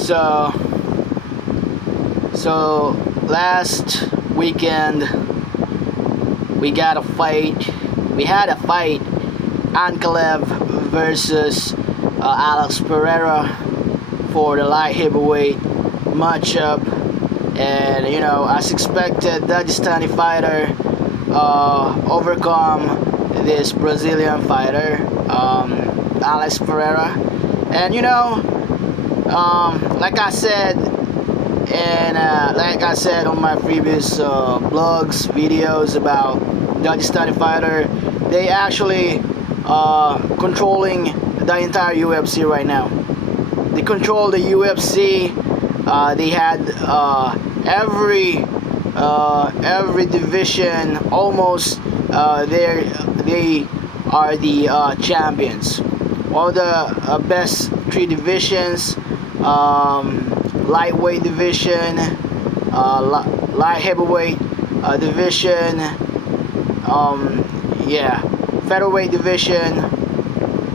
So, so last weekend we got a fight. We had a fight. Ankalev versus Alex Pereira for the light heavyweight matchup, and as expected, Dagestani fighter overcome this Brazilian fighter, Alex Pereira, and like I said, and like I said on my previous blogs, videos about Dagestani fighter, they actually controlling the entire UFC right now. They control the UFC. They had every division almost. They are the champions. All the best three divisions: lightweight division, light heavyweight division, featherweight division.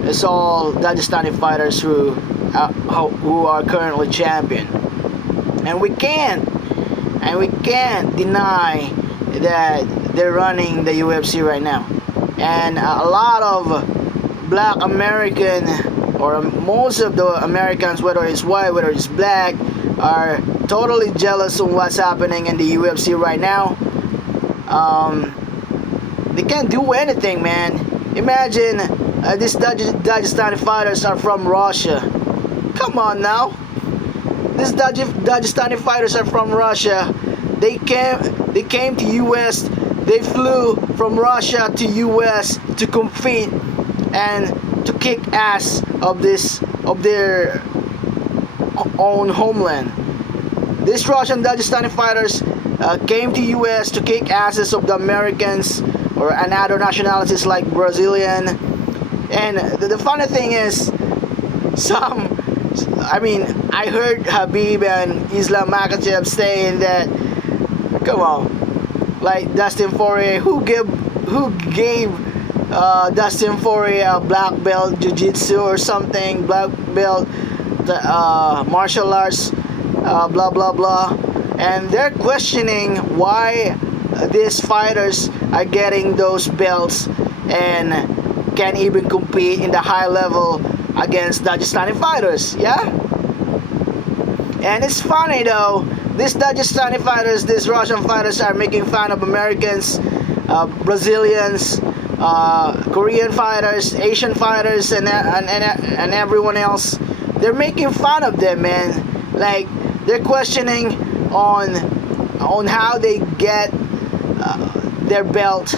It's all Dagestani fighters who are currently champion, and we can't deny that they're running the UFC right now. And a lot of black American, or most of the Americans, whether it's white, whether it's black, are totally jealous of what's happening in the UFC right now. They can't do anything, man. Imagine these Dagestani fighters are from Russia. Come on now. These Dagestani fighters are from Russia. They came to US. They flew from Russia to US to compete and to kick ass of their own homeland. These Russian Dagestani fighters came to US to kick asses of the Americans and other nationalities like Brazilian. And the funny thing is, I heard Khabib and Usman Omar saying that, come on, like Dustin Poirier, who gave Dustin Poirier a black belt jiu-jitsu or something, black belt martial arts, blah blah blah, and they're questioning why these fighters are getting those belts and can't even compete in the high level against Dagestani fighters. Yeah. And it's funny though, these Dagestani fighters, these Russian fighters are making fun of Americans, Brazilians, Korean fighters, Asian fighters, and everyone else. They're making fun of them, man. Like, they're questioning on how they get their belt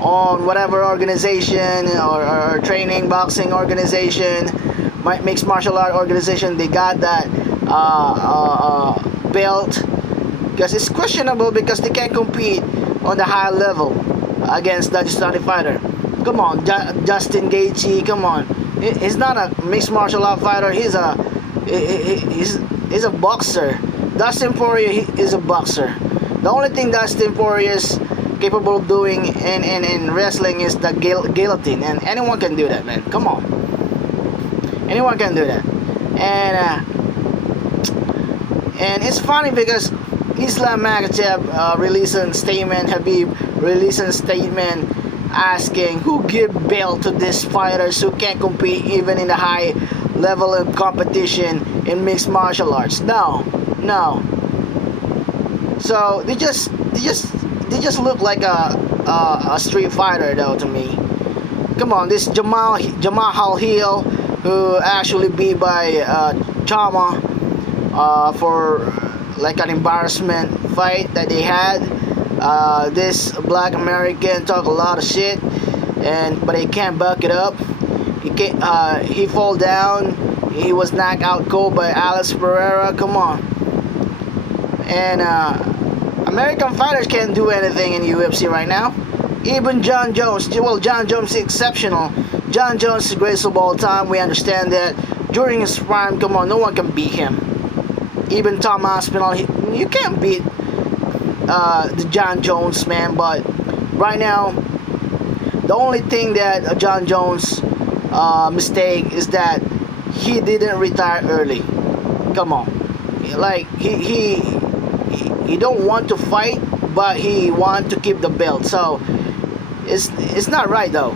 on whatever organization or training, boxing organization, mixed martial art organization. They got that belt, because it's questionable because they can't compete on the high level against Dagestani fighter. Come on, Justin Gaethje, come on. He's not a mixed martial art fighter. He's a boxer. Dustin Poirier is a boxer. The only thing Dustin Poirier is capable of doing in wrestling is the guillotine, and anyone can do that, man. Come on, anyone can do that. And it's funny because Usman Omar released a statement, Khabib released a statement asking who give belt to these fighters who can't compete even in the high level of competition in mixed martial arts. No. So they just look like a street fighter though to me. Come on, this Jamal Hill, who actually beat by Chama for like an embarrassment fight that they had. This black American talk a lot of shit, but he can't back it up. He fall down. He was knocked out cold by Alex Pereira. Come on. And American fighters can't do anything in UFC right now. Even John Jones. Well, John Jones is exceptional. John Jones is the greatest of all time. We understand that. During his prime, come on, no one can beat him. Even Tom Aspinall, you can't beat the John Jones, man. But right now, the only thing that John Jones mistake is that he didn't retire early. Come on. like he don't want to fight, but he want to keep the belt. So it's not right though.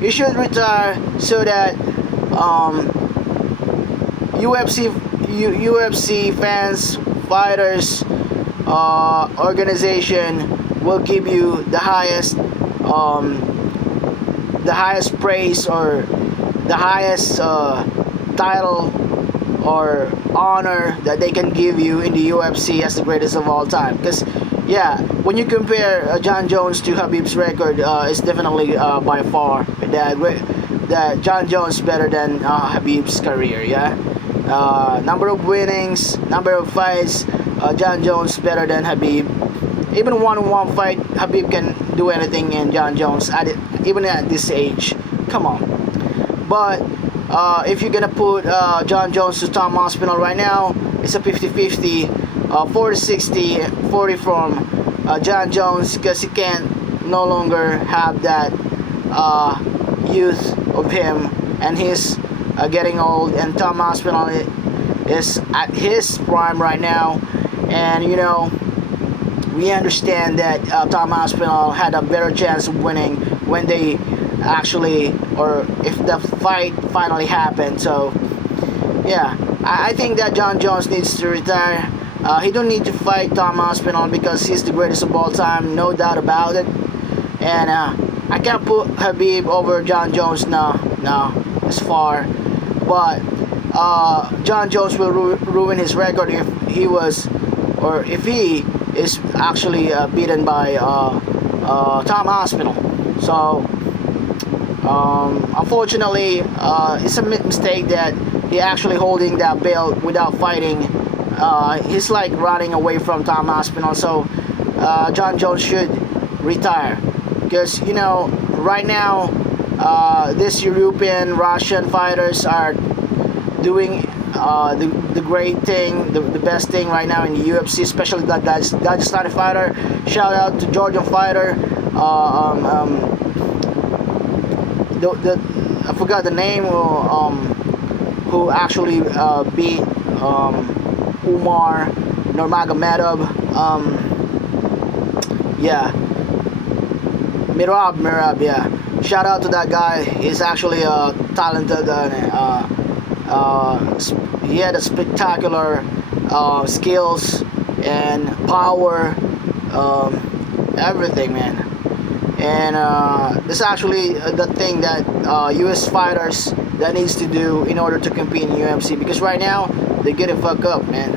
He should retire so that UFC fans, fighters, organization will give you the highest praise, or the highest title or honor that they can give you in the UFC as the greatest of all time. Because yeah, when you compare John Jones to Khabib's record, it's definitely by far that John Jones better than Khabib's career. Yeah, number of winnings, number of fights, John Jones better than Khabib. Even one-on-one fight, Khabib can do anything in John Jones even at this age. Come on. But if you're gonna put John Jones to Tom Aspinall right now, it's a 50-50, 40-60, 40 from John Jones, because he can no longer have that youth of him, and he's getting old, and Tom Aspinall is at his prime right now. And you know, we understand that Tom Aspinall had a better chance of winning when they actually, or if the fight finally happened. So yeah, I think that John Jones needs to retire. He don't need to fight Tom Aspinall because he's the greatest of all time, no doubt about it. And I can't put Khabib over John Jones. No, it's far. But John Jones will ruin his record if he was, or if he is actually beaten by Tom Aspinall. So unfortunately, it's a mistake that he actually holding that belt without fighting. He's like running away from Tom Aspinall. So John Jones should retire, because you know, right now these European, Russian fighters are doing the great thing, the best thing right now in the UFC, especially that Dagestani fighter. Shout out to Georgian fighter. I forgot the name. Who actually beat Umar Nurmagomedov. Yeah, Mirab. Yeah. Shout out to that guy. He's actually talented. He had a spectacular skills and power, everything, man. And this is actually the thing that US fighters that needs to do in order to compete in UFC, because right now they get it fucked up, man.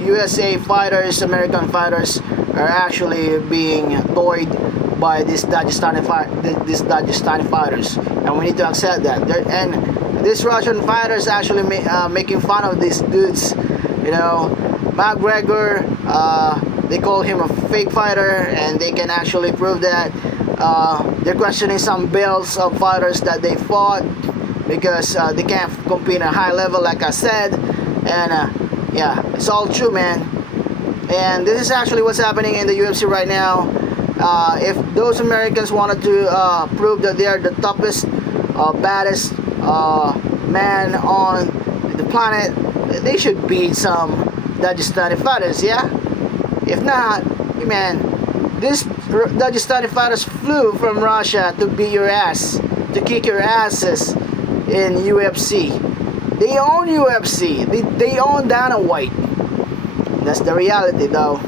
USA fighters, American fighters are actually being toyed by these Dagestani fighters, and we need to accept that. And these Russian fighters actually making fun of these dudes. You know, McGregor, they call him a fake fighter, and they can actually prove that. They're questioning some belts of fighters that they fought because they can't compete at a high level, like I said. And yeah, it's all true, man. And this is actually what's happening in the UFC right now. If those Americans wanted to prove that they are the toughest, baddest man on the planet, they should beat some Dagestani fighters, yeah? If not, man, these Dagestani fighters flew from Russia to beat your ass, to kick your asses in UFC. They own UFC. They own Dana White. That's the reality, though.